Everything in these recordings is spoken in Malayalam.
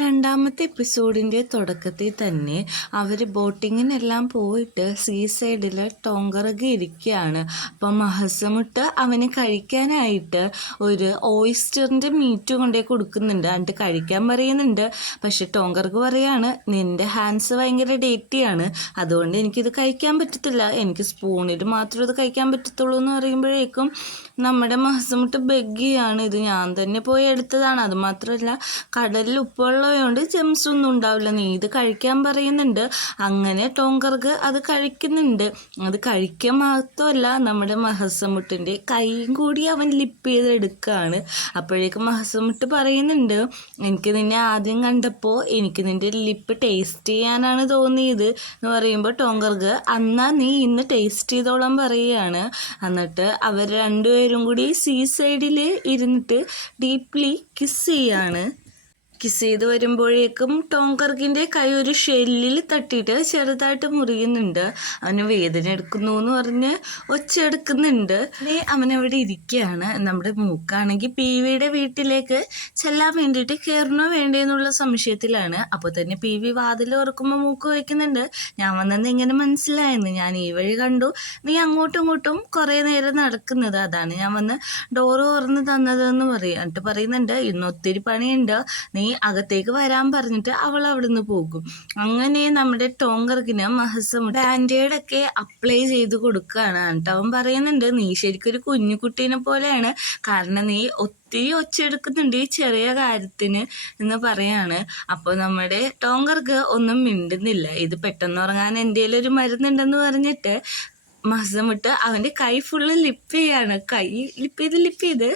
രണ്ടാമത്തെ എപ്പിസോഡിൻ്റെ തുടക്കത്തിൽ തന്നെ അവർ ബോട്ടിങ്ങിനെല്ലാം പോയിട്ട് സീ സൈഡിൽ ടോങ്കറകി ഇരിക്കുകയാണ്. അപ്പം മഹസമുട്ട് അവന് കഴിക്കാനായിട്ട് ഒരു ഓയിസ്റ്ററിൻ്റെ മീറ്റ് കൊണ്ടേ കൊടുക്കുന്നുണ്ട്. എന്നിട്ട് കഴിക്കാൻ പറയുന്നുണ്ട്. പക്ഷെ ടോങ്കർക്ക് പറയാണ്, നിൻ്റെ ഹാൻഡ്സ് ഭയങ്കര ഡേറ്റിയാണ്, അതുകൊണ്ട് എനിക്കിത് കഴിക്കാൻ പറ്റത്തില്ല, എനിക്ക് സ്പൂണിൽ മാത്രമേ ഇത് കഴിക്കാൻ പറ്റത്തുള്ളൂ എന്ന് പറയുമ്പോഴേക്കും നമ്മുടെ മഹസമുട്ട് ബെഗ്ഗിയാണ്, ഇത് ഞാൻ തന്നെ പോയി എടുത്തതാണ്, അതുമാത്രമല്ല കടലിൽ ഉപ്പുള്ളതുകൊണ്ട് ജെംസ് ഒന്നും ഉണ്ടാവില്ല, നീ ഇത് കഴിക്കാൻ പറയുന്നുണ്ട്. അങ്ങനെ ടോങ്കർക്ക് അത് കഴിക്കുന്നുണ്ട്. അത് കഴിക്കാൻ മാത്രമല്ല, നമ്മുടെ മഹസമുട്ടിൻ്റെ കൈയും കൂടി അവൻ ലിപ്പ് ചെയ്തെടുക്കുകയാണ്. അപ്പോഴേക്കും മഹസമുട്ട് പറയുന്നുണ്ട്, എനിക്ക് നിന്നെ ആദ്യം കണ്ടപ്പോൾ എനിക്ക് നിൻ്റെ ലിപ്പ് ടേസ്റ്റ് ചെയ്യാനാണ് തോന്നിയത് എന്ന് പറയുമ്പോൾ ടോങ്കർക്ക് അന്നാ നീ ഇന്ന് ടേസ്റ്റ് ചെയ്തോളാൻ പറയുകയാണ്. എന്നിട്ട് അവർ രണ്ടുപേരും കൂടി സീ സൈഡിൽ ഇരുന്നിട്ട് ഡീപ്ലി കിസ് ചെയ്യാണ്. കിസ് ചെയ്ത് വരുമ്പോഴേക്കും ടോങ്കർക്കിൻ്റെ കൈ ഒരു ഷെല്ലിൽ തട്ടിയിട്ട് ചെറുതായിട്ട് മുറിയുന്നുണ്ട്. അവന് വേദന എടുക്കുന്നു എന്ന് പറഞ്ഞ് ഒച്ച എടുക്കുന്നുണ്ട്. അവനവിടെ ഇരിക്കുകയാണ്. നമ്മുടെ മൂക്കാണെങ്കിൽ പീവിയുടെ വീട്ടിലേക്ക് ചെല്ലാൻ വേണ്ടിയിട്ട് കയറണോ വേണ്ടേന്നുള്ള സംശയത്തിലാണ്. അപ്പോൾ തന്നെ പീവി വാതിൽ തുറക്കുമ്പോൾ മൂക്ക് വയ്ക്കുന്നുണ്ട്. ഞാൻ വന്നെന്ന് ഇങ്ങനെ മനസ്സിലായെന്ന്, ഞാൻ ഈ വഴി കണ്ടു, നീ അങ്ങോട്ടും ഇങ്ങോട്ടും കുറേ നേരം നടക്കുന്നത്, അതാണ് ഞാൻ വന്ന് ഡോറ് തുറന്ന് തന്നതെന്ന് പറയും. എന്നിട്ട് പറയുന്നുണ്ട്, ഇന്ന് ഒത്തിരി പണിയുണ്ട്, നീ അകത്തേക്ക് വരാൻ പറഞ്ഞിട്ട് അവൾ അവിടെ നിന്ന് പോകും. അങ്ങനെ നമ്മുടെ ടോങ്കർക്കിന് മഹസമുട്ട് ബാൻഡേഡൊക്കെ അപ്ലൈ ചെയ്ത് കൊടുക്കുകയാണ്. എന്നിട്ട് അവൻ പറയുന്നുണ്ട്, നീ ശരിക്കും ഒരു കുഞ്ഞു കുട്ടീനെ പോലെയാണ്, കാരണം നീ ഒത്തിരി ഒച്ചെടുക്കുന്നുണ്ട് ഈ ചെറിയ കാര്യത്തിന് എന്ന് പറയാണ്. അപ്പോൾ നമ്മുടെ ടോങ്കർക്ക് ഒന്നും മിണ്ടുന്നില്ല. ഇത് പെട്ടെന്ന് ഉറങ്ങാൻ എന്തെങ്കിലും ഒരു മരുന്നുണ്ടെന്ന് പറഞ്ഞിട്ട് മഹസമുട്ട് അവൻ്റെ കൈ ഫുള്ള് ലിപ്പ് ചെയ്യാണ്. കൈ ലിപ്പ് ചെയ്ത്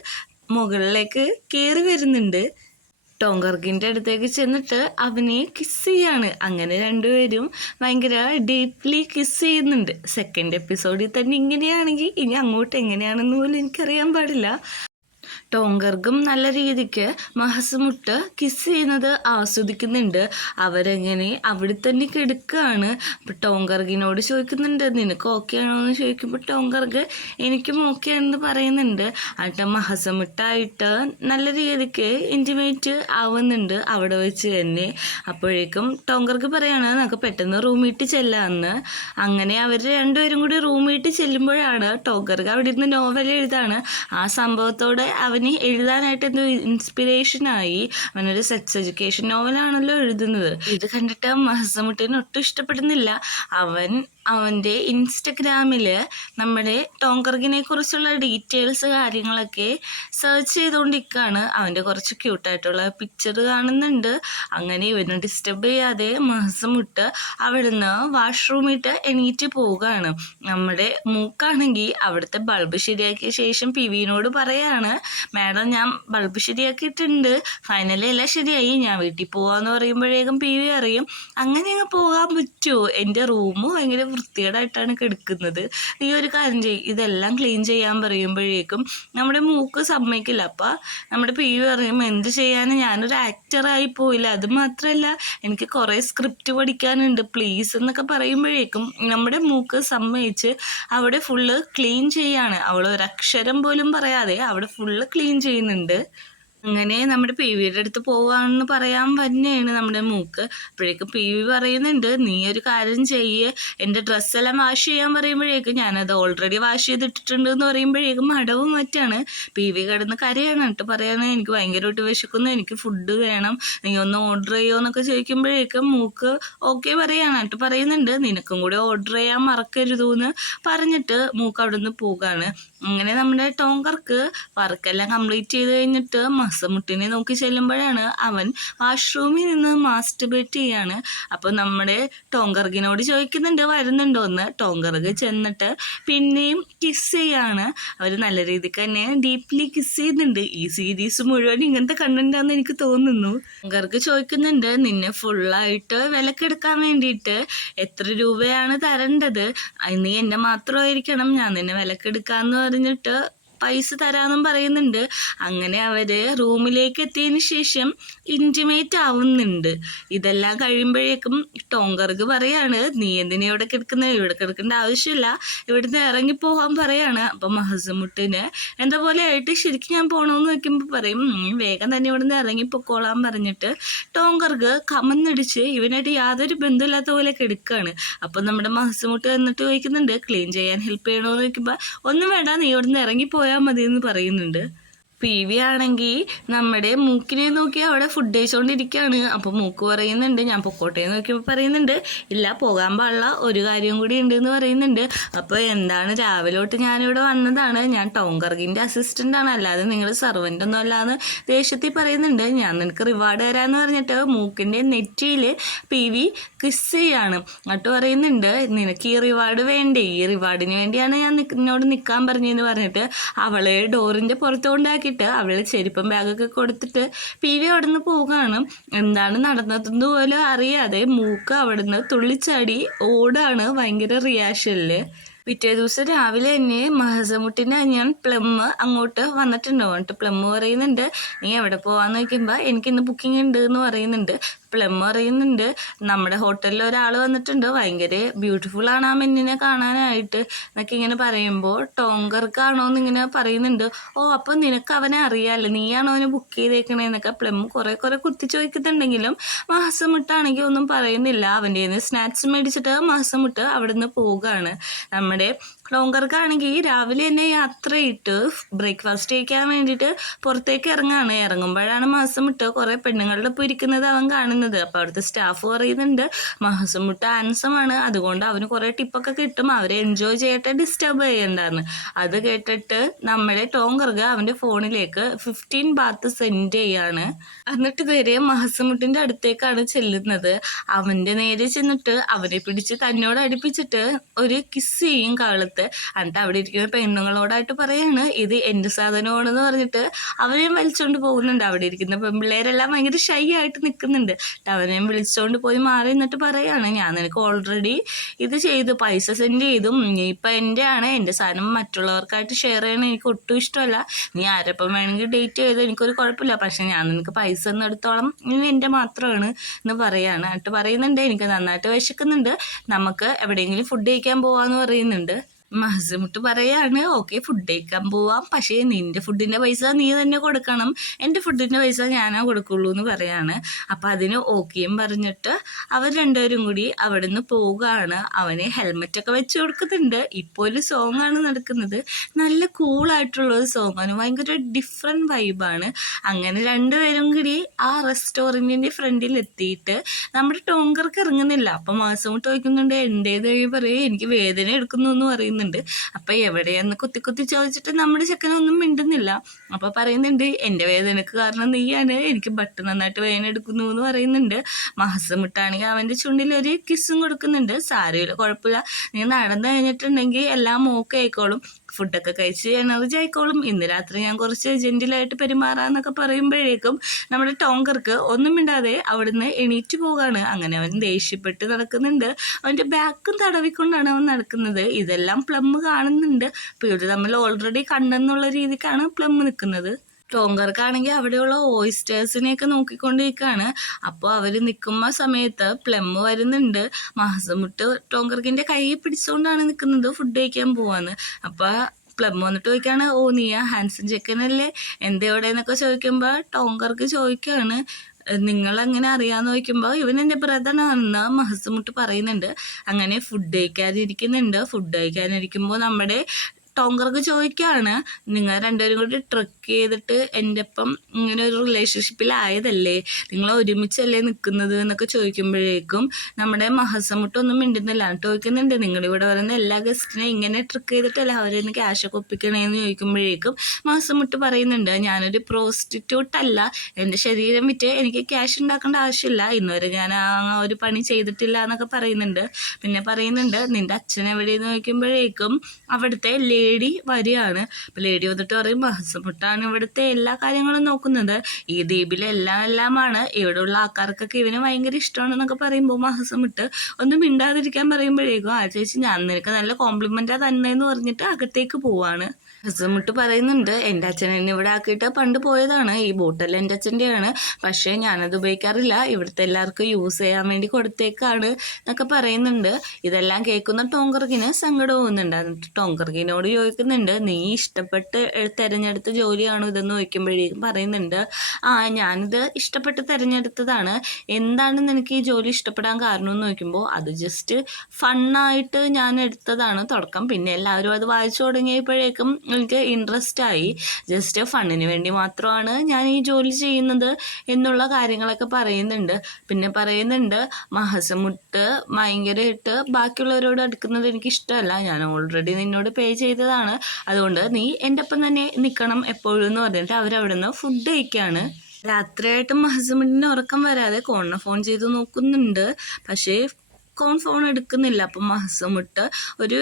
മുകളിലേക്ക് കയറി വരുന്നുണ്ട്. ടോങ്കർക്കിൻ്റെ അടുത്തേക്ക് ചെന്നിട്ട് അവനെ കിസ് ചെയ്യാണ്. അങ്ങനെ രണ്ടുപേരും ഭയങ്കര ഡീപ്ലി കിസ് ചെയ്യുന്നുണ്ട്. സെക്കൻഡ് എപ്പിസോഡിൽ തന്നെ ഇങ്ങനെയാണെങ്കിൽ ഇനി അങ്ങോട്ട് എങ്ങനെയാണെന്ന് പോലും എനിക്കറിയാൻ പാടില്ല. ടോങ്കർക്കും നല്ല രീതിക്ക് മഹസമുട്ട് കിസ് ചെയ്യുന്നത് ആസ്വദിക്കുന്നുണ്ട്. അവരെങ്ങനെ അവിടെ തന്നെ കിടക്കുകയാണ്. അപ്പോൾ ടോങ്കർക്കിനോട് ചോദിക്കുന്നുണ്ട്, നിനക്ക് ഓക്കെ ആണോ എന്ന് ചോദിക്കുമ്പോൾ ടോങ്കർക്ക് എനിക്കും ഓക്കെ ആണെന്ന് പറയുന്നുണ്ട്. എന്നിട്ട് മഹസമുട്ടായിട്ട് നല്ല രീതിക്ക് ഇൻറ്റിമേറ്റ് ആവുന്നുണ്ട് അവിടെ വെച്ച് തന്നെ. അപ്പോഴേക്കും ടോങ്കർക്ക് പറയാണ്, നമുക്ക് പെട്ടെന്ന് റൂമിട്ട് ചെല്ലാമെന്ന്. അങ്ങനെ അവർ രണ്ടുപേരും കൂടി റൂമിട്ട് ചെല്ലുമ്പോഴാണ് ടോങ്കർക്ക് അവിടെ ഇരുന്ന് നോവൽ എഴുതാണ്. ആ സംഭവത്തോടെ അവന് എഴുതാനായിട്ട് എന്തോ ഇൻസ്പിറേഷനായി. അവനൊരു സെക്സ് എഡ്യൂക്കേഷൻ നോവലാണല്ലോ എഴുതുന്നത്. ഇത് കണ്ടിട്ട് മഹസമുട്ടിന് ഒട്ടും ഇഷ്ടപ്പെടുന്നില്ല. അവൻ്റെ ഇൻസ്റ്റഗ്രാമിൽ നമ്മുടെ ടോങ്കർക്കിനെ കുറിച്ചുള്ള ഡീറ്റെയിൽസ് കാര്യങ്ങളൊക്കെ സെർച്ച് ചെയ്തുകൊണ്ടിരിക്കുകയാണ്. അവൻ്റെ കുറച്ച് ക്യൂട്ടായിട്ടുള്ള പിക്ചർ കാണുന്നുണ്ട്. അങ്ങനെ ഇവനെ ഡിസ്റ്റർബ് ചെയ്യാതെ മഹസമുട്ട് അവിടുന്ന് വാഷ്റൂമിട്ട് എണീറ്റ് പോവുകയാണ്. നമ്മുടെ മൂക്കാണെങ്കിൽ അവിടുത്തെ ബൾബ് ശരിയാക്കിയ ശേഷം പിവിനോട് പറയാണ്, മാഡം ഞാൻ ബൾബ് ശരിയാക്കിയിട്ടുണ്ട്, ഫൈനലി എല്ലാം ശരിയായി, ഞാൻ വീട്ടിൽ പോവാന്ന് പറയുമ്പോഴേക്കും പിവി അറിയും, അങ്ങനെ അങ്ങ് പോകാൻ പറ്റുമോ, എൻ്റെ റൂം ഭയങ്കര വൃത്തികേടായിട്ടാണ് കിടക്കുന്നത്, നീ ഒരു കാര്യം ചെയ്യും, ഇതെല്ലാം ക്ലീൻ ചെയ്യാൻ പറയുമ്പോഴേക്കും നമ്മുടെ മൂക്ക് സമ്മതിക്കില്ല. അപ്പം നമ്മുടെ പിവി പറയും, എന്ത് ചെയ്യാനും ഞാനൊരു ആക്ടറായി പോയില്ല, അത് മാത്രമല്ല എനിക്ക് കുറേ സ്ക്രിപ്റ്റ് പഠിക്കാനുണ്ട് പ്ലീസ് എന്നൊക്കെ പറയുമ്പോഴേക്കും നമ്മുടെ മൂക്ക് സമ്മതിച്ച് അവിടെ ഫുള്ള് ക്ലീൻ ചെയ്യാണ്. അവൾ ഒരക്ഷരം പോലും പറയാതെ അവിടെ ഫുള്ള് ക്ലീൻ ചെയ്യുന്നുണ്ട്. അങ്ങനെ നമ്മുടെ പി വിയുടെ അടുത്ത് പോവാണെന്ന് പറയാൻ തന്നെയാണ് നമ്മുടെ മൂക്ക്. അപ്പോഴേക്കും പി വി പറയുന്നുണ്ട്, നീ ഒരു കാര്യം ചെയ്യ്, എൻ്റെ ഡ്രസ്സെല്ലാം വാഷ് ചെയ്യാൻ പറയുമ്പോഴേക്കും ഞാനത് ഓൾറെഡി വാഷ് ചെയ്തിട്ടിട്ടുണ്ട് എന്ന് പറയുമ്പോഴേക്കും മടവും മറ്റാണ്. പി വി കിടന്ന് കരയാണ്. എന്നിട്ട് പറയാണ്, എനിക്ക് ഭയങ്കരമായിട്ട് വിശക്കുന്നു, എനിക്ക് ഫുഡ് വേണം, നീ ഒന്ന് ഓർഡർ ചെയ്യുമോ എന്നൊക്കെ ചോദിക്കുമ്പോഴേക്കും മൂക്ക് ഓക്കെ പറയാണ്. എന്നിട്ട് പറയുന്നുണ്ട്, നിനക്കും കൂടി ഓർഡർ ചെയ്യാൻ മറക്കരുതെന്ന് പറഞ്ഞിട്ട് മൂക്ക് അവിടെ നിന്ന് പോവുകയാണ്. അങ്ങനെ നമ്മുടെ ടോങ്കർക്ക് വർക്കെല്ലാം കംപ്ലീറ്റ് ചെയ്ത് കഴിഞ്ഞിട്ട് മഹസമുട്ടിനെ നോക്കി ചെല്ലുമ്പോഴാണ് അവൻ വാഷ്റൂമിൽ നിന്ന് മാസ്റ്റർബേറ്റ് ചെയ്യാണ്. അപ്പോൾ നമ്മുടെ ടോങ്കർക്കിനോട് ചോദിക്കുന്നുണ്ട് വരുന്നുണ്ടോ എന്ന്. ടോങ്കർക്ക് ചെന്നിട്ട് പിന്നെയും കിസ് ചെയ്യാണ്. അവർ നല്ല രീതിക്ക് തന്നെ ഡീപ്ലി കിസ് ചെയ്യുന്നുണ്ട്. ഈ സീരീസ് മുഴുവൻ ഇങ്ങനത്തെ കണ്ടന്റാന്ന് എനിക്ക് തോന്നുന്നു. ടോങ്കർക്ക് ചോദിക്കുന്നുണ്ട്, നിന്നെ ഫുള്ളായിട്ട് വിലക്കെടുക്കാൻ വേണ്ടിയിട്ട് എത്ര രൂപയാണ് തരേണ്ടത്, നീ എന്നെ മാത്രമായിരിക്കണം, ഞാൻ നിന്നെ വിലക്കെടുക്കാമെന്ന് പറഞ്ഞിട്ട് പൈസ തരാമെന്നും പറയുന്നുണ്ട്. അങ്ങനെ അവർ റൂമിലേക്ക് എത്തിയതിന് ശേഷം ഇൻറ്റിമേറ്റ് ആവുന്നുണ്ട്. ഇതെല്ലാം കഴിയുമ്പോഴേക്കും ടോങ്കർക്ക് പറയാണ്, നീ എന്തിനാ ഇവിടെ കിടക്കുന്നത്, ഇവിടെ കിടക്കേണ്ട ആവശ്യമില്ല, ഇവിടുന്ന് ഇറങ്ങിപ്പോകാൻ പറയാണ്. അപ്പം മഹസമുട്ടിന് എന്താ പോലെ ആയിട്ട് ശരിക്കും ഞാൻ പോകണമെന്ന് വെക്കുമ്പോൾ പറയും, വേഗം തന്നെ ഇവിടുന്ന് ഇറങ്ങിപ്പോക്കോളാൻ പറഞ്ഞിട്ട് ടോങ്കർക്ക് കമന്നടിച്ച് ഇവനായിട്ട് യാതൊരു ബന്ധമില്ലാത്ത പോലെ കിടക്കുകയാണ്. അപ്പം നമ്മുടെ മഹസമുട്ട് എന്നിട്ട് ചോദിക്കുന്നുണ്ട്, ക്ലീൻ ചെയ്യാൻ ഹെൽപ്പ് ചെയ്യണമെന്ന് ചോദിക്കുമ്പോൾ ഒന്നും വേണ്ട, നീ ഇവിടുന്ന് ഇറങ്ങിപ്പോയാൽ മതി എന്ന് പറയുന്നുണ്ട്. പി.വി ആണെങ്കിൽ നമ്മുടെ മൂക്കിനെ നോക്കി അവിടെ ഫുഡ് കഴിച്ചുകൊണ്ടിരിക്കുകയാണ്. അപ്പോൾ മൂക്ക് പറയുന്നുണ്ട്, ഞാൻ പൊക്കോട്ടെ എന്ന് നോക്കിയപ്പോൾ പറയുന്നുണ്ട്, ഇല്ല പോകാൻ പാടില്ല, ഒരു കാര്യം കൂടി ഉണ്ട് എന്ന് പറയുന്നുണ്ട്. അപ്പോൾ എന്താണ്, രാവിലെ തൊട്ട് ഞാനിവിടെ വന്നതാണ്, ഞാൻ ടോങ്കർഗിൻ്റെ അസിസ്റ്റൻ്റാണ്, അല്ലാതെ നിങ്ങൾ സർവൻ്റ് ഒന്നും അല്ലാന്ന് ദേഷ്യത്തിൽ പറയുന്നുണ്ട്. ഞാൻ നിനക്ക് റിവാർഡ് തരാമെന്ന് പറഞ്ഞിട്ട് മൂക്കിൻ്റെ നെറ്റിയിൽ പി.വി കിസ് ചെയ്യാണ്. എന്നിട്ട് പറയുന്നുണ്ട്, നിനക്ക് ഈ റിവാർഡ് വേണ്ടേ, ഈ റിവാർഡിന് വേണ്ടിയാണ് ഞാൻ നിന്നോട് നിൽക്കാൻ പറഞ്ഞതെന്ന് പറഞ്ഞിട്ട് അവളെ ഡോറിൻ്റെ പുറത്ത് കൊണ്ടാക്കി അവള് ചെരുപ്പം ബാഗൊക്കെ കൊടുത്തിട്ട് പി.വി അവിടുന്ന് പോവുകയാണ്. എന്താണ് നടന്നതെന്ന് പോലും അറിയാതെ മൂക്ക് അവിടുന്ന് തുള്ളിച്ചാടി ഓടാണ് ഭയങ്കര റിയാക്ഷനില്. പിറ്റേ ദിവസം രാവിലെ തന്നെ മഹസമുട്ടിൻ്റെ അനിയൻ പ്ലം അങ്ങോട്ട് വന്നിട്ടുണ്ടോ, എന്നിട്ട് പ്ലം പറയുന്നുണ്ട്, നീ എവിടെ പോവാന്ന് ചോദിക്കുമ്പോൾ എനിക്കിന്ന് ബുക്കിംഗ് ഉണ്ട് എന്ന് പറയുന്നുണ്ട്. പ്ലം പറയുന്നുണ്ട്, നമ്മുടെ ഹോട്ടലിൽ ഒരാൾ വന്നിട്ടുണ്ട്, ഭയങ്കര ബ്യൂട്ടിഫുൾ ആണ് ആ മെന്നിനെ കാണാനായിട്ട് എന്നൊക്കെ ഇങ്ങനെ പറയുമ്പോൾ ടോങ്കർക്കാണോ എന്നിങ്ങനെ പറയുന്നുണ്ട്. ഓ അപ്പോൾ നിനക്ക് അവനെ അറിയാമല്ലോ, നീയാണോ അവനെ ബുക്ക് ചെയ്തേക്കണേന്നൊക്കെ പ്ലം കുറേ കുത്തി ചോദിക്കുന്നുണ്ടെങ്കിലും മഹസമുട്ടാണെങ്കിൽ ഒന്നും പറയുന്നില്ല. അവൻ്റെ നിന്ന് സ്നാക്സ് മേടിച്ചിട്ട് മഹസമുട്ട് അവിടെ നിന്ന് പോവുകയാണ്. നമ്മുടെ ടോങ്കർക്കാണെങ്കിൽ രാവിലെ തന്നെ യാത്രയിട്ട് ബ്രേക്ക്ഫാസ്റ്റ് കഴിക്കാൻ വേണ്ടിയിട്ട് പുറത്തേക്ക് ഇറങ്ങാണ്. ഇറങ്ങുമ്പോഴാണ് മഹസമുട്ട് കുറേ പെണ്ണുങ്ങളുടെ ഒപ്പം ഇരിക്കുന്നത് അവൻ കാണുന്നത്. അപ്പോൾ അവിടുത്തെ സ്റ്റാഫ് പറയുന്നുണ്ട്, മഹസമുട്ട് ആൻസമാണ്, അതുകൊണ്ട് അവന് കുറേ ടിപ്പൊക്കെ കിട്ടും, അവരെ എൻജോയ് ചെയ്യട്ടെ, ഡിസ്റ്റർബ് ചെയ്യണ്ടെന്ന്. അത് കേട്ടിട്ട് നമ്മുടെ ടോങ്കർക്ക് അവൻ്റെ ഫോണിലേക്ക് 15 ബാത്ത് സെൻഡ് ചെയ്യാണ്. എന്നിട്ട് നേരെ മഹസമുട്ടിൻ്റെ അടുത്തേക്കാണ് ചെല്ലുന്നത്. അവൻ്റെ നേരെ ചെന്നിട്ട് അവനെ പിടിച്ച് തന്നോട് അടുപ്പിച്ചിട്ട് ഒരു കിസ് ചെയ്യും കാലത്ത്. എന്നിട്ട് അവിടെ ഇരിക്കുന്ന പെണ്ണുങ്ങളോടായിട്ട് പറയാണ്, ഇത് എൻ്റെ സാധനമാണെന്ന് പറഞ്ഞിട്ട് അവനെയും വലിച്ചോണ്ട് പോകുന്നുണ്ട്. അവിടെ ഇരിക്കുന്ന പെൺപിള്ളേരെല്ലാം ഭയങ്കര ഷൈ ആയിട്ട് നിൽക്കുന്നുണ്ട്. അവനെയും വിളിച്ചോണ്ട് പോയി മാറി നിന്നിട്ട് പറയാണ്, ഞാൻ നിനക്ക് ഓൾറെഡി ഇത് ചെയ്തു, പൈസ സെൻഡ് ചെയ്തു, ഇപ്പം എൻ്റെ ആണ്, എൻ്റെ സാധനം മറ്റുള്ളവർക്കായിട്ട് ഷെയർ ചെയ്യണം എനിക്ക് ഒട്ടും ഇഷ്ടമല്ല, നീ ആരപ്പം വേണമെങ്കിൽ ഡേറ്റ് ചെയ്ത് എനിക്കൊരു കുഴപ്പമില്ല, പക്ഷെ ഞാൻ നിനക്ക് പൈസ ഒന്നും എടുത്തോളം ഇനി എൻ്റെ മാത്രമാണ് എന്ന് പറയാണ്. എന്നിട്ട് പറയുന്നുണ്ട്, എനിക്ക് നന്നായിട്ട് വിശക്കുന്നുണ്ട്, നമുക്ക് എവിടെയെങ്കിലും ഫുഡ് കഴിക്കാൻ പോവാന്ന് പറയുന്നുണ്ട്. മഹസമുട്ട് പറയാണ്, ഓക്കെ ഫുഡ് കഴിക്കാൻ പോവാം, പക്ഷേ നിൻ്റെ ഫുഡിൻ്റെ പൈസ നീ തന്നെ കൊടുക്കണം, എൻ്റെ ഫുഡിൻ്റെ പൈസ ഞാനാ കൊടുക്കുള്ളൂ എന്ന് പറയാണ്. അപ്പോൾ അതിന് ഓക്കെയും പറഞ്ഞിട്ട് അവർ രണ്ടുപേരും കൂടി അവിടെ നിന്ന് പോവുകയാണ്. അവന് ഹെൽമെറ്റൊക്കെ വെച്ച് കൊടുക്കുന്നുണ്ട്. ഇപ്പോൾ ഒരു സോങ്ങാണ് നടക്കുന്നത്, നല്ല കൂളായിട്ടുള്ളൊരു സോങ്ങാണ്, ഭയങ്കര ഡിഫറെൻറ്റ് വൈബാണ്. അങ്ങനെ രണ്ടുപേരും കൂടി ആ റെസ്റ്റോറൻറ്റിൻ്റെ ഫ്രണ്ടിൽ എത്തിയിട്ട് നമ്മുടെ ടോങ്കർക്ക് ഇറങ്ങുന്നില്ല. അപ്പം മഹസമുട്ട് ചോദിക്കുന്നുണ്ട്, എന്തേത് പറയും, എനിക്ക് വേദന എടുക്കുന്നു എന്ന് പറയുന്നു. അപ്പൊ എവിടെയെന്ന് കുത്തി ചോദിച്ചിട്ട് നമ്മുടെ ചെക്കനൊന്നും മിണ്ടുന്നില്ല. അപ്പൊ പറയുന്നുണ്ട്, എൻ്റെ വേദനക്ക് കാരണം നീയാണ്, എനിക്ക് ബട്ട് നന്നായിട്ട് വേദന എടുക്കുന്നു എന്ന് പറയുന്നുണ്ട്. മഹസമുട്ടാണെങ്കിൽ അവൻ്റെ ചുണ്ടിൽ ഒരു കിസ്സും കൊടുക്കുന്നുണ്ട്. സാരമില്ല, കുഴപ്പമില്ല, നീ നടന്നു കഴിഞ്ഞിട്ടുണ്ടെങ്കിൽ എല്ലാം ഓക്കെ ആയിക്കോളും, ഫുഡൊക്കെ കഴിച്ച് എനർജി ആയിക്കോളും, ഇന്ന് രാത്രി ഞാൻ കുറച്ച് ജെന്റിലായിട്ട് പെരുമാറാന്നൊക്കെ പറയുമ്പോഴേക്കും നമ്മുടെ ടോങ്കർക്ക് ഒന്നും മിണ്ടാതെ അവിടുന്ന് എണീറ്റ് പോകാണ്. അങ്ങനെ അവൻ ദേഷ്യപ്പെട്ട് നടക്കുന്നുണ്ട്. അവൻ്റെ ബാക്കും തടവിക്കൊണ്ടാണ് അവൻ നടക്കുന്നത്. ഇതെല്ലാം പ്ലം കാണുന്നുണ്ട്. അപ്പോൾ ഇവർ തമ്മിൽ ഓൾറെഡി കണ്ടെന്നുള്ള രീതിക്കാണ് പ്ലം നിൽക്കുന്നത്. ടോങ്കർക്കാണെങ്കിൽ അവിടെയുള്ള ഓയിസ്റ്റേഴ്സിനെയൊക്കെ നോക്കിക്കൊണ്ടിരിക്കുകയാണ്. അപ്പോൾ അവർ നിൽക്കുന്ന സമയത്ത് പ്ലം വരുന്നുണ്ട്. മഹസമുട്ട് ടോങ്കർക്കിൻ്റെ കൈ പിടിച്ചുകൊണ്ടാണ് നിൽക്കുന്നത്, ഫുഡ് കഴിക്കാൻ പോവാന്ന്. അപ്പോൾ പ്ലം വന്നിട്ട് ചോദിക്കുകയാണ്, ഓ നീ ആ ഹാൻസൺ ചെക്കനല്ലേ, എവിടെയെന്നൊക്കെ ചോദിക്കുമ്പോൾ ടോങ്കർക്ക് ചോദിക്കുകയാണ്, നിങ്ങളെങ്ങനെ അറിയാമെന്ന് ചോദിക്കുമ്പോൾ ഇവൻ എൻ്റെ ബ്രദറാണെന്ന് മഹസമുട്ട് പറയുന്നുണ്ട്. അങ്ങനെ ഫുഡ് കഴിക്കാനിരിക്കുമ്പോൾ നമ്മുടെ ടോങ്കർക്ക് ചോദിക്കുകയാണ്, നിങ്ങൾ രണ്ടുപേരും കൂടി ട്രക്ക് ചെയ്തിട്ട് എൻ്റെ ഒപ്പം ഇങ്ങനെ ഒരു റിലേഷൻഷിപ്പിലായതല്ലേ, നിങ്ങൾ ഒരുമിച്ചല്ലേ നിൽക്കുന്നത് എന്നൊക്കെ ചോദിക്കുമ്പോഴേക്കും നമ്മുടെ മഹസമുട്ടൊന്നും മിണ്ടുന്നില്ല. ചോദിക്കുന്നുണ്ട്, നിങ്ങളിവിടെ വരുന്ന എല്ലാ ഗസ്റ്റിനെയും ഇങ്ങനെ ട്രക്ക് ചെയ്തിട്ടല്ലേ അവരെന്ന് ക്യാഷൊക്കെ ഒപ്പിക്കണേന്ന് ചോദിക്കുമ്പോഴേക്കും മഹസമുട്ട് പറയുന്നുണ്ട്, ഞാനൊരു പ്രോസ്റ്റിറ്റ്യൂട്ട് അല്ല, എൻ്റെ ശരീരം വിറ്റ് എനിക്ക് ക്യാഷ് ഉണ്ടാക്കേണ്ട ആവശ്യമില്ല, ഇന്നുവരെ ഞാൻ ആ ഒരു പണി ചെയ്തിട്ടില്ല എന്നൊക്കെ പറയുന്നുണ്ട്. പിന്നെ പറയുന്നുണ്ട്, നിൻ്റെ അച്ഛൻ എവിടെയെന്ന് ചോദിക്കുമ്പോഴേക്കും അവിടുത്തെ ലേഡി വരികയാണ്. അപ്പോൾ ലേഡി വന്നിട്ട് പറയും, മഹസമുട്ടാണ് ഇവിടുത്തെ എല്ലാ കാര്യങ്ങളും നോക്കുന്നത്, ഈ ദ്വീപിലെ എല്ലാമാണ്, ഇവിടെയുള്ള ആൾക്കാർക്കൊക്കെ ഇവന് ഭയങ്കര ഇഷ്ടമാണെന്നൊക്കെ പറയുമ്പോൾ മഹസമുട്ട് ഒന്നും മിണ്ടാതിരിക്കാൻ പറയുമ്പോഴേക്കും ആ ചേച്ചി ഞാൻ നിനക്ക് നല്ല കോംപ്ലിമെൻറ്റാണ് തന്നെയെന്ന് പറഞ്ഞിട്ട് അകത്തേക്ക് പോവാണ്. ഹസമുട്ട് പറയുന്നുണ്ട്, എൻ്റെ അച്ഛൻ എന്നെ ഇവിടെ ആക്കിയിട്ട് പണ്ട് പോയതാണ്, ഈ ബോട്ടെല്ലാം എൻ്റെ അച്ഛൻ്റെയാണ്, പക്ഷേ ഞാനത് ഉപയോഗിക്കാറില്ല, ഇവിടുത്തെ എല്ലാവർക്കും യൂസ് ചെയ്യാൻ വേണ്ടി കൊടുത്തേക്കാണ് എന്നൊക്കെ പറയുന്നുണ്ട്. ഇതെല്ലാം കേൾക്കുന്ന ടോങ്കർഗിന് സങ്കടം പോകുന്നുണ്ട്. എന്നിട്ട് ടോങ്കർഗിനോട് ചോദിക്കുന്നുണ്ട്, നീ ഇഷ്ടപ്പെട്ട് തിരഞ്ഞെടുത്ത ജോലിയാണോ ഇതെന്ന് ചോദിക്കുമ്പോഴേക്കും പറയുന്നുണ്ട്, ആ ഞാനിത് ഇഷ്ടപ്പെട്ട് തിരഞ്ഞെടുത്തതാണ്, എന്താണെന്ന് എനിക്ക് ഈ ജോലി ഇഷ്ടപ്പെടാൻ കാരണം എന്ന് ചോദിക്കുമ്പോൾ അത് ജസ്റ്റ് ഫണ്ണായിട്ട് ഞാൻ എടുത്തതാണ് തുടക്കം, പിന്നെ എല്ലാവരും അത് വായിച്ചു തുടങ്ങിയപ്പോഴേക്കും എനിക്ക് ഇൻട്രസ്റ്റ് ആയി, ജസ്റ്റ് ഫണ്ണിന് വേണ്ടി മാത്രമാണ് ഞാൻ ഈ ജോലി ചെയ്യുന്നത് എന്നുള്ള കാര്യങ്ങളൊക്കെ പറയുന്നുണ്ട്. പിന്നെ പറയുന്നുണ്ട്, മഹസമുട്ട് ഭയങ്കരമായിട്ട് ബാക്കിയുള്ളവരോട് അടുക്കുന്നത് എനിക്ക് ഇഷ്ടമല്ല, ഞാൻ ഓൾറെഡി നിന്നോട് പേ ചെയ്തതാണ്, അതുകൊണ്ട് നീ എൻ്റെ ഒപ്പം തന്നെ നിൽക്കണം എപ്പോഴും എന്ന് പറഞ്ഞിട്ട് അവരവിടെ നിന്ന് ഫുഡ് കഴിക്കുകയാണ്. രാത്രിയായിട്ട് മഹസമുട്ടിന് ഉറക്കം വരാതെ കോണിനെ ഫോൺ ചെയ്ത് നോക്കുന്നുണ്ട്, പക്ഷേ ഫോൺ എടുക്കുന്നില്ല. അപ്പം മഹസമുട്ട് ഒരു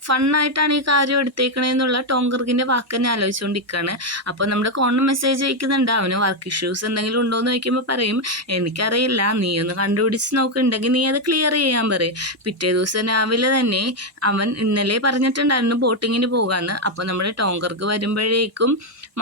ഫണ്ണായിട്ടാണ് ഈ കാര്യം എടുത്തേക്കണേന്നുള്ള ടോങ്കർഗിൻ്റെ വാക്ക് തന്നെ ആലോചിച്ചുകൊണ്ടിരിക്കുകയാണ്. അപ്പോൾ നമ്മുടെ കോണിന് മെസ്സേജ് അയക്കുന്നുണ്ട്, അവന് വർക്ക് ഇഷ്യൂസ് എന്തെങ്കിലും ഉണ്ടോ എന്ന് ചോദിക്കുമ്പോൾ പറയും, എനിക്കറിയില്ല, നീ ഒന്ന് കണ്ടുപിടിച്ച് നോക്കുന്നുണ്ടെങ്കിൽ നീ അത് ക്ലിയർ ചെയ്യാൻ പറയും. പിറ്റേ ദിവസം രാവിലെ തന്നെ അവൻ ഇന്നലെ പറഞ്ഞിട്ടുണ്ടായിരുന്നു ബോട്ടിങ്ങിന് പോകാമെന്ന്. അപ്പോൾ നമ്മുടെ ടോങ്കർഗ് വരുമ്പോഴേക്കും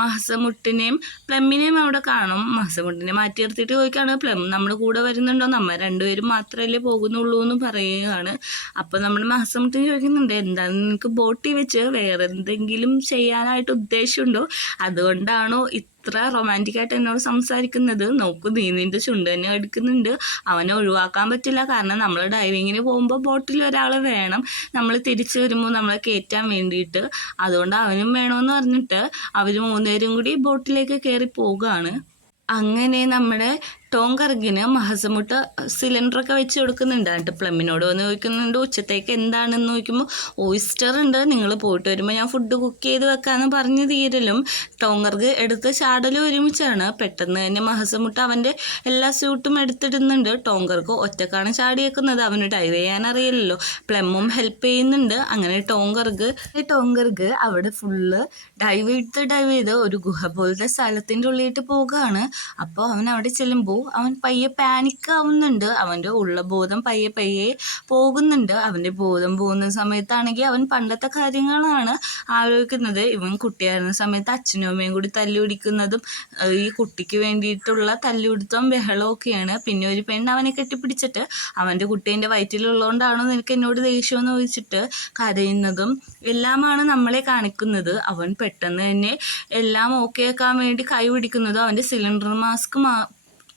മഹസമുട്ടിനെയും പ്ലമ്മിനെയും അവിടെ കാണും. മഹസമുട്ടിനെ മാറ്റി നിർത്തിയിട്ട് ചോദിക്കുകയാണ്, പ്ലം നമ്മുടെ കൂടെ വരുന്നുണ്ടോ, നമ്മൾ രണ്ടുപേരും മാത്രമല്ലേ പോകുന്നുള്ളൂ എന്ന് പറയുകയാണ്. അപ്പോൾ നമ്മൾ മഹസമുട്ടിന് ചോദിക്കുന്നുണ്ട്, എന്താണ് നിനക്ക് ബോട്ടിൽ വെച്ച് വേറെ എന്തെങ്കിലും ചെയ്യാനായിട്ട് ഉദ്ദേശമുണ്ടോ, അതുകൊണ്ടാണോ ഇത്ര റൊമാൻറ്റിക്കായിട്ട് എന്നോട് സംസാരിക്കുന്നത്, നോക്കൂ നീ നിൻ്റെ ചുണ്ട് തന്നെ എടുക്കുന്നുണ്ട്, അവനെ ഒഴിവാക്കാൻ പറ്റില്ല, കാരണം നമ്മൾ ഡൈവിങ്ങിന് പോകുമ്പോൾ ബോട്ടിൽ ഒരാൾ വേണം, നമ്മൾ തിരിച്ചു വരുമ്പോൾ നമ്മളെ കയറ്റാൻ വേണ്ടിയിട്ട്, അതുകൊണ്ട് അവനും വേണമെന്ന് പറഞ്ഞിട്ട് അവർ മൂന്നുപേരും കൂടി ബോട്ടിലേക്ക് കയറി പോവുകയാണ്. അങ്ങനെ നമ്മുടെ ടോങ്കർഗിന് മഹസമുട്ട് സിലിണ്ടറൊക്കെ വെച്ച് കൊടുക്കുന്നുണ്ട്. എന്നിട്ട് പ്ലമ്മിനോട് വന്ന് ചോദിക്കുന്നുണ്ട്, ഉച്ചത്തേക്ക് എന്താണെന്ന് ചോദിക്കുമ്പോൾ ഓയിസ്റ്റർ ഉണ്ട്, നിങ്ങൾ പോയിട്ട് വരുമ്പോൾ ഞാൻ ഫുഡ് കുക്ക് ചെയ്ത് വെക്കാമെന്ന് പറഞ്ഞ് തീരലും ടോങ്കർഗ് എടുത്ത് ചാടലും ഒരുമിച്ചാണ്. പെട്ടെന്ന് തന്നെ മഹസമുട്ട് അവൻ്റെ എല്ലാ സ്യൂട്ടും എടുത്തിടുന്നുണ്ട്. ടോങ്കർഗ് ഒറ്റക്കാണ് ചാടിയേക്കുന്നത്, അവന് ഡൈവ് ചെയ്യാൻ അറിയില്ലല്ലോ, പ്ലമ്മും ഹെൽപ്പ് ചെയ്യുന്നുണ്ട്. അങ്ങനെ ടോങ്കർഗ് അവിടെ ഫുള്ള് ഡൈവ് ചെയ്ത് ഒരു ഗുഹ പോലത്തെ സ്ഥലത്തിൻ്റെ ഉള്ളിയിട്ട് പോകുകയാണ്. അപ്പോൾ അവൻ അവിടെ ചെല്ലുമ്പോൾ അവൻ പയ്യെ പാനിക് ആവുന്നുണ്ട്, അവൻ്റെ ഉള്ള ബോധം പയ്യെ പോകുന്നുണ്ട്. അവൻ്റെ ബോധം പോകുന്ന സമയത്താണെങ്കിൽ അവൻ പണ്ടത്തെ കാര്യങ്ങളാണ് ആലോചിക്കുന്നത്. ഇവൻ കുട്ടിയായിരുന്ന സമയത്ത് അച്ഛനും അമ്മയും കൂടി തല്ലുപിടിക്കുന്നതും ഈ കുട്ടിക്ക് വേണ്ടിയിട്ടുള്ള തല്ലുപിടുത്തവും ബഹളമൊക്കെയാണ്. പിന്നെ ഒരു പെണ്ണ് അവനെ കെട്ടിപ്പിടിച്ചിട്ട് അവൻ്റെ കുട്ടി എൻ്റെ വയറ്റിലുള്ളതുകൊണ്ടാണോ നിനക്ക് എന്നോട് ദേഷ്യമെന്ന് ചോദിച്ചിട്ട് കരയുന്നതും എല്ലാമാണ് നമ്മളെ കാണിക്കുന്നത്. അവൻ പെട്ടെന്ന് തന്നെ എല്ലാം ഓക്കെ ആക്കാൻ വേണ്ടി കൈ പിടിക്കുന്നതും അവൻ്റെ സിലിണ്ടർ മാസ്ക്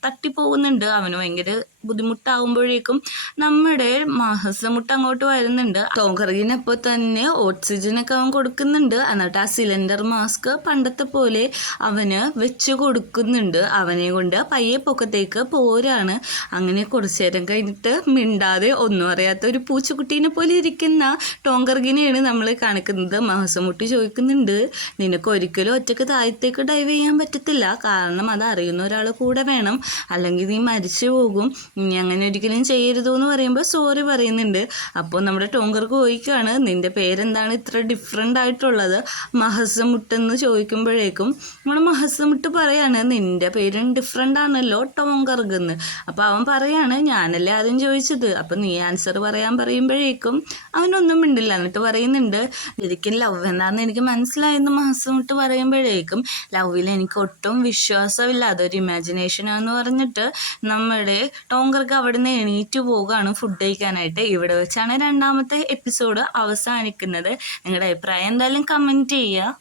തട്ടിപ്പോകുന്നുണ്ട്. അവന് ഭയങ്കര ബുദ്ധിമുട്ടാകുമ്പോഴേക്കും നമ്മുടെ മഹസമുട്ട് അങ്ങോട്ട് വരുന്നുണ്ട്. ടോങ്കർഗിനപ്പോൾ തന്നെ ഓക്സിജനൊക്കെ അവൻ കൊടുക്കുന്നുണ്ട്. എന്നിട്ട് ആ സിലിണ്ടർ മാസ്ക് പണ്ടത്തെ പോലെ അവന് വെച്ച് കൊടുക്കുന്നുണ്ട്. അവനെ കൊണ്ട് പയ്യെ പൊക്കത്തേക്ക് പോരാണ്. അങ്ങനെ കുറച്ചു നേരം കഴിഞ്ഞിട്ട് മിണ്ടാതെ ഒന്നും അറിയാത്ത ഒരു പൂച്ചക്കുട്ടീനെ പോലെ ഇരിക്കുന്ന ടോങ്കർഗിനെയാണ് നമ്മൾ കാണിക്കുന്നത്. മഹസമുട്ട് ചോദിക്കുന്നുണ്ട്, നിനക്ക് ഒരിക്കലും ഒറ്റയ്ക്ക് താഴത്തേക്ക് ഡൈവ് ചെയ്യാൻ പറ്റത്തില്ല, കാരണം അത് അറിയുന്ന ഒരാൾ കൂടെ വേണം, അല്ലെങ്കിൽ നീ മരിച്ചു പോകും, ഇനി അങ്ങനെ ഒരിക്കലും ചെയ്യരുതു എന്ന് പറയുമ്പോൾ സോറി പറയുന്നുണ്ട്. അപ്പോൾ നമ്മുടെ ടോങ്കർഗ് ചോദിക്കുകയാണ്, നിൻ്റെ പേരെന്താണ് ഇത്ര ഡിഫറെൻ്റ് ആയിട്ടുള്ളത്, മഹസമുട്ടെന്ന് ചോദിക്കുമ്പോഴേക്കും നമ്മുടെ മഹസമുട്ട് പറയാണ്, നിൻ്റെ പേരും ഡിഫറെൻ്റ് ആണല്ലോ ടോങ്കർഗ് എന്ന്. അപ്പോൾ അവൻ പറയാണ്, ഞാനല്ലേ ആദ്യം ചോദിച്ചത്, അപ്പം നീ ആൻസർ പറയാൻ പറയുമ്പോഴേക്കും അവനൊന്നും മിണ്ടില്ല. എന്നിട്ട് പറയുന്നുണ്ട്, ശരിക്കും ലവ് എന്താണെന്ന് എനിക്ക് മനസ്സിലായെന്ന് മഹസമുട്ട് പറയുമ്പോഴേക്കും ലവിൽ എനിക്ക് ഒട്ടും വിശ്വാസമില്ല, അതൊരു ഇമാജിനേഷനാന്ന് പറഞ്ഞിട്ട് നമ്മുടെ ടോങ്കർഗ് അവിടെ നിന്ന് എണീറ്റ് പോവുകയാണ് ഫുഡ് കഴിക്കാനായിട്ട്. ഇവിടെ വെച്ചാണ് രണ്ടാമത്തെ എപ്പിസോഡ് അവസാനിക്കുന്നത്. നിങ്ങളുടെ അഭിപ്രായം എന്തായാലും കമൻറ്റ് ചെയ്യുക.